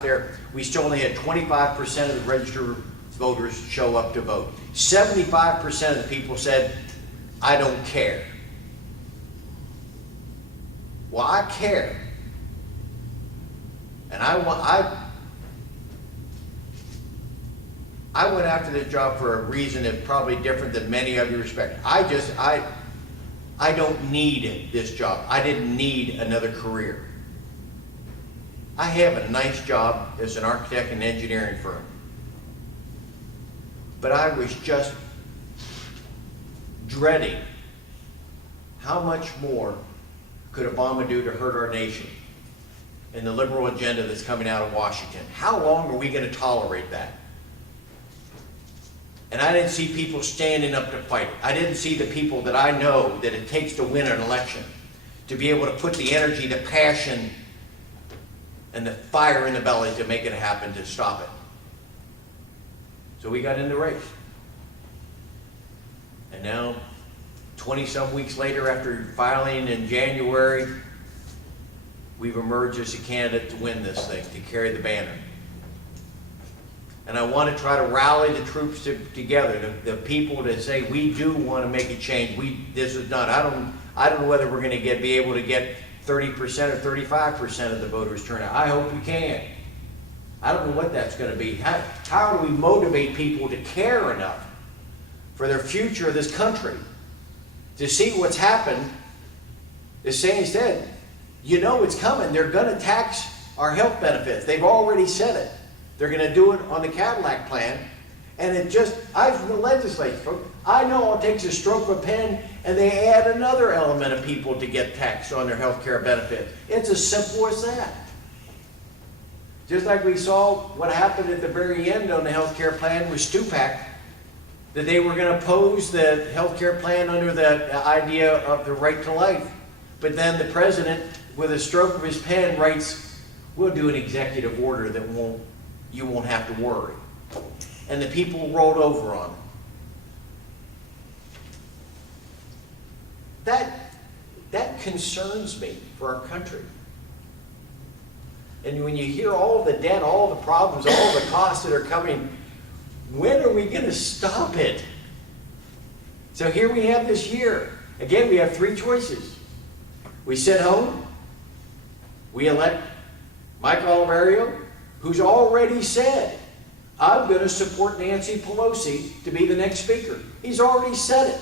there, we still only had 25% of the registered voters show up to vote. 75% of the people said, I don't care. Well, I care. And I went after this job for a reason that's probably different than many of you respect. I don't need this job. I didn't need another career. I have a nice job as an architect and engineering firm. But I was just dreading how much more could Obama do to hurt our nation and the liberal agenda that's coming out of Washington. How long are we going to tolerate that? And I didn't see people standing up to fight. I didn't see the people that I know that it takes to win an election, to be able to put the energy, the passion, and the fire in the belly to make it happen, to stop it. So we got in the race. And now, 20-some weeks later, after filing in January, we've emerged as a candidate to win this thing, to carry the banner. And I want to try to rally the troops together, the people to say, we do want to make a change. This is not, I don't know whether we're going to be able to get 30% or 35% of the voters turnout. I hope we can. I don't know what that's going to be. How do we motivate people to care enough for their future of this country, to see what's happened? The saying said, you know it's coming. They're going to tax our health benefits. They've already said it. They're going to do it on the Cadillac plan. And it just, I was in the legislature. I know it takes a stroke of a pen and they add another element of people to get taxed on their health care benefits. It's as simple as that. Just like we saw what happened at the very end on the health care plan with Stupak, that they were going to oppose the health care plan under the idea of the right to life. But then the president, with a stroke of his pen, writes, we'll do an executive order that you won't have to worry. And the people rolled over on it. That concerns me for our country. And when you hear all the debt, all the problems, all the costs that are coming, when are we going to stop it? So here we have this year. Again, we have three choices. We sit home. We elect Mike Oliverio, who's already said, I'm going to support Nancy Pelosi to be the next speaker. He's already said it.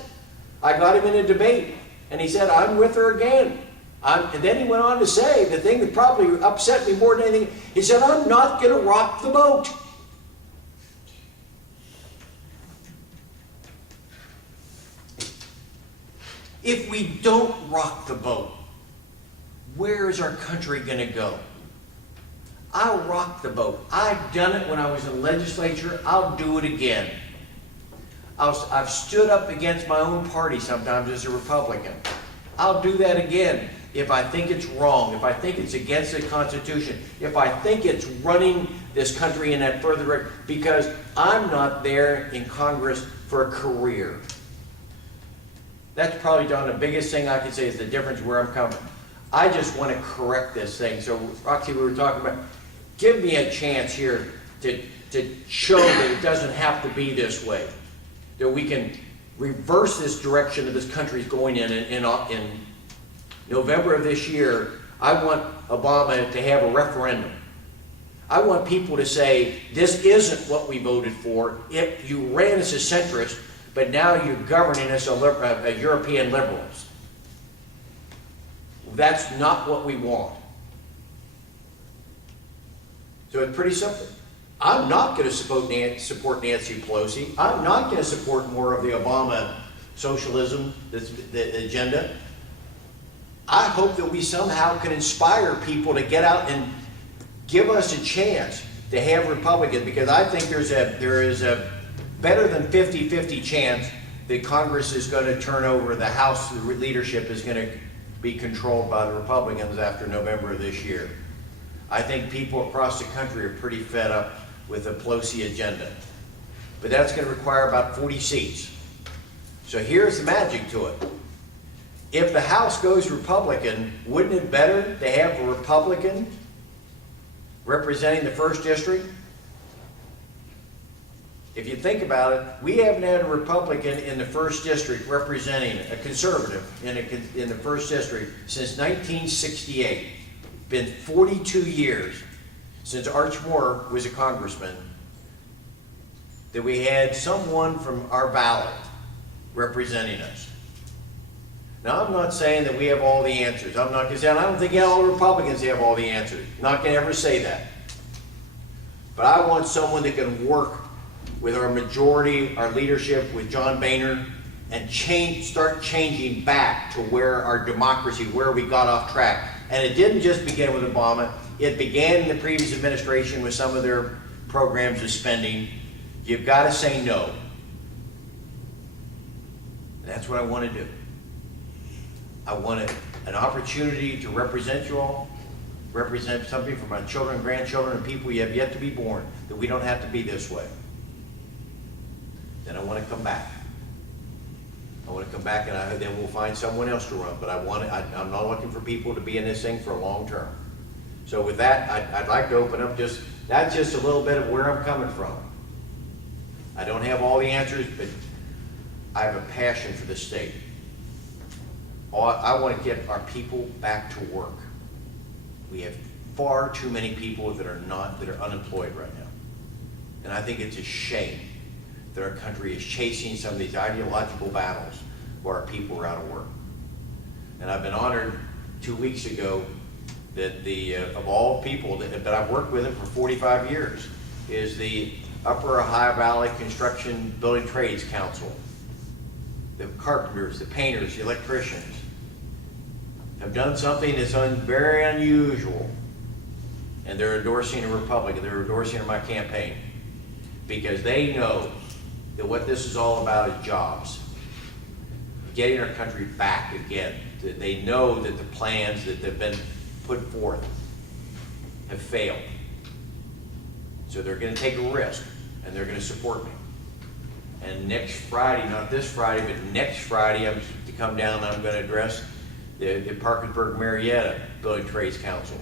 I got him in a debate, and he said, I'm with her again. And then he went on to say, the thing that probably upset me more than anything, he said, I'm not going to rock the boat. If we don't rock the boat, where is our country going to go? I'll rock the boat. I've done it when I was in the legislature. I'll do it again. I've stood up against my own party sometimes as a Republican. I'll do that again if I think it's wrong, if I think it's against the Constitution, if I think it's running this country in that further direction, because I'm not there in Congress for a career. That's probably, John, the biggest thing I can say is the difference where I'm coming. I just want to correct this thing. So, Roxy, we were talking about, give me a chance here to show that it doesn't have to be this way, that we can reverse this direction that this country is going in November of this year. I want Obama to have a referendum. I want people to say, this isn't what we voted for. If you ran as a centrist, but now you're governing as a European liberals. That's not what we want. So it's pretty simple. I'm not going to support Nancy Pelosi. I'm not going to support more of the Obama socialism, the agenda. I hope that we somehow can inspire people to get out and give us a chance to have Republicans, because I think there is a better than 50-50 chance that Congress is going to turn over, the House leadership is going to be controlled by the Republicans after November of this year. I think people across the country are pretty fed up with the Pelosi agenda. But that's going to require about 40 seats. So here's the magic to it. If the House goes Republican, wouldn't it better to have a Republican representing the first district. If you think about it, we haven't had a Republican in the first district representing a conservative in the first district since 1968. Been 42 years since Arch Moore was a congressman that we had someone from our ballot representing us. Now, I'm not saying that we have all the answers. I'm not going to say, and I don't think all Republicans have all the answers. Not going to ever say that. But I want someone that can work with our majority, our leadership, with John Boehner, and start changing back to where our democracy, where we got off track. And it didn't just begin with Obama. It began in the previous administration with some of their programs of spending. You've got to say no. And that's what I want to do. I want an opportunity to represent you all, represent something for my children, grandchildren, and people you have yet to be born, that we don't have to be this way. Then I want to come back. I want to come back, and then we'll find someone else to run. But I'm not looking for people to be in this thing for a long term. So with that, I'd like to open up that's just a little bit of where I'm coming from. I don't have all the answers, but I have a passion for this state. I want to get our people back to work. We have far too many people that are unemployed right now. And I think it's a shame that our country is chasing some of these ideological battles where our people are out of work. And I've been honored 2 weeks ago that of all people that I've worked with him for 45 years is the Upper Ohio Valley Construction Building Trades Council. The carpenters, the painters, the electricians have done something that's very unusual, and they're endorsing a Republican. They're endorsing my campaign because they know that what this is all about is jobs, getting our country back again. They know that the plans that have been put forth have failed, so they're going to take a risk, and they're going to support me. And next Friday, not this Friday, but next Friday, I'm to come down and I'm going to address the Parkersburg Marietta Building Trades Council.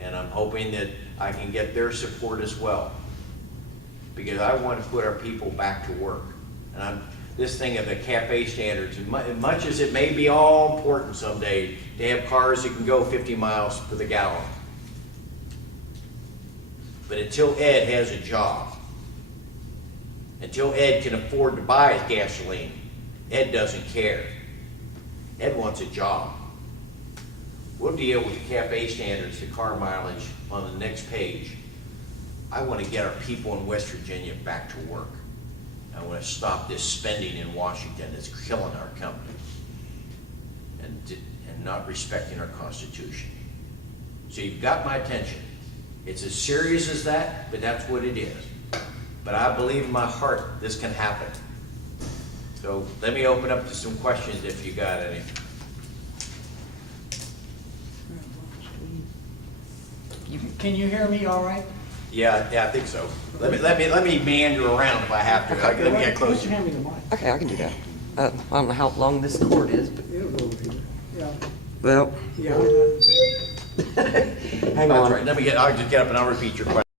And I'm hoping that I can get their support as well, because I want to put our people back to work. And this thing of the CAFE standards, as much as it may be all important someday to have cars that can go 50 miles per the gallon, but until Ed has a job, until Ed can afford to buy his gasoline, Ed doesn't care. Ed wants a job. We'll deal with the CAFE standards, the car mileage, on the next page. I want to get our people in West Virginia back to work. I want to stop this spending in Washington that's killing our company and not respecting our Constitution. So you've got my attention. It's as serious as that, but that's what it is. But I believe in my heart this can happen. So let me open up to some questions if you got any. Can you hear me all right? Yeah, I think so. Let me meander around if I have to. Let me get closer. Hand me the mic. Okay, I can do that. I don't know how long this cord is, but, It'll go over here. Yeah. well, Yeah. hang That's on. right. I'll just get up and I'll repeat your question.